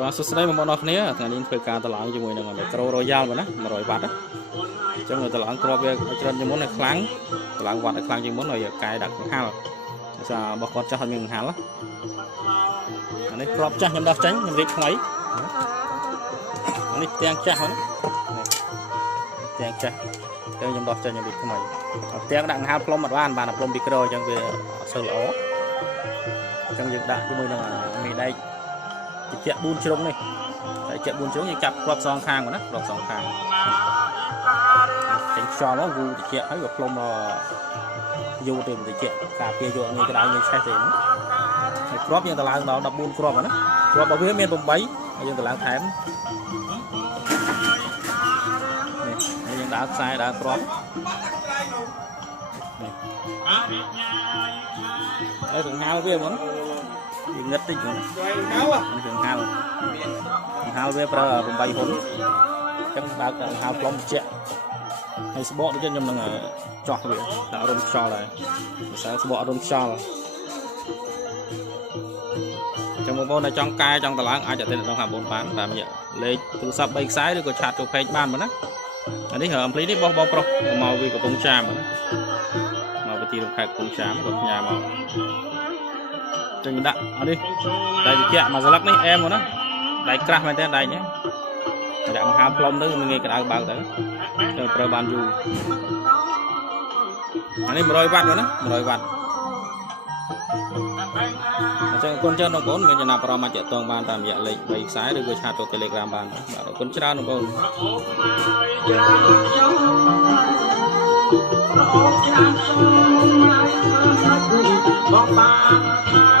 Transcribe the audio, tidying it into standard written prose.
បាទសួស្តីបងប្អូនអរគ្នាថ្ងៃនេះធ្វើការតឡើងជាមួយនឹងមីក្រូរ៉ូយ៉ាល់បងណា100វ៉ាត់អញ្ចឹងតឡើងគ្រាប់វាច្រើនជាងមុនឲ្យខ្លាំងតឡើងវ៉ាត់ឲ្យខ្លាំងជាងមុនឲ្យកាយដាក់កង្ហាល់ថារបស់គាត់ចាស់ឲ្យមានកង្ហាល់អានេះគ្រាប់ចាស់ខ្ញុំដោះចេញខ្ញុំរៀបថ្មីអានេះទាំងចាស់ហ្នឹងទាំងចាស់ទៅខ្ញុំដោះចេញខ្ញុំរៀបថ្មីទាំងដាក់កង្ហាល់ផ្លុំអត់បានផ្លុំមីក្រូអញ្ចឹងវាអត់សូវល្អអញ្ចឹងយើងដាក់ជាមួយនឹងមេដែកជា4ជ្រុងនេះតែជា4ជ្រុងយើងចាប់គ្រាប់សងខាងមកណាគ្រាប់សងខាងចេញខ្យល់មកវូជាហើយវាផ្លុំយូរទៅទៅជាការពារយកងាយក្តៅងាយឆេះទៅហ្នឹងហើយគ្រាប់យើងតឡើងដល់14គ្រាប់ណាគ្រាប់របស់វាមាន8ហើយយើងតឡើងថែមនេះយើងដើរខ្សែដើរគ្រាប់ហើយកង្ហាល់វាហ្មងវាងឹតតិចហ្នឹងកង្ហាល់វាប្រើ8ហ៊ុនអញ្ចឹងបើកកង្ហាល់ផ្លុំជាហើយស្បកដូចខ្ញុំនឹងចោះវាដាក់រុំខ្យល់ដែរភាសាស្បករុំខ្យល់អញ្ចឹងបងប្អូនដែលចង់កែចង់តឡើងអាចទៅដល់ខាងបងបានតាមរយៈលេខទូរស័ព្ទ3ខ្សែឬក៏ឆាតចូល page បានបងណាអានេះអំភ្លីនេះបងប្រុសមកវាកំពុងចាមណាមកវិធីរំខែកំពុងចាមគាត់ផ្ញើមកចឹងដាក់អានេះតែតិចមកស្លឹកនេះអែមមកណាដៃក្រាស់មែនទេដៃនេះដាក់កង្ហាល់ផ្លុំទៅងាយក្តៅបើកទៅប្រើបានយូរអានេះ100វ៉ាត់មកណា100វ៉ាត់អញ្ចឹងអរគុណច្រើនបងប្អូនមានចំណាប់អារម្មណ៍អាចតងបានតាមរយៈលេខ3ខ្សែឬក៏ឆាតចូល Telegram បានបាទអរគុណច្រើនបងប្អូនបងបាន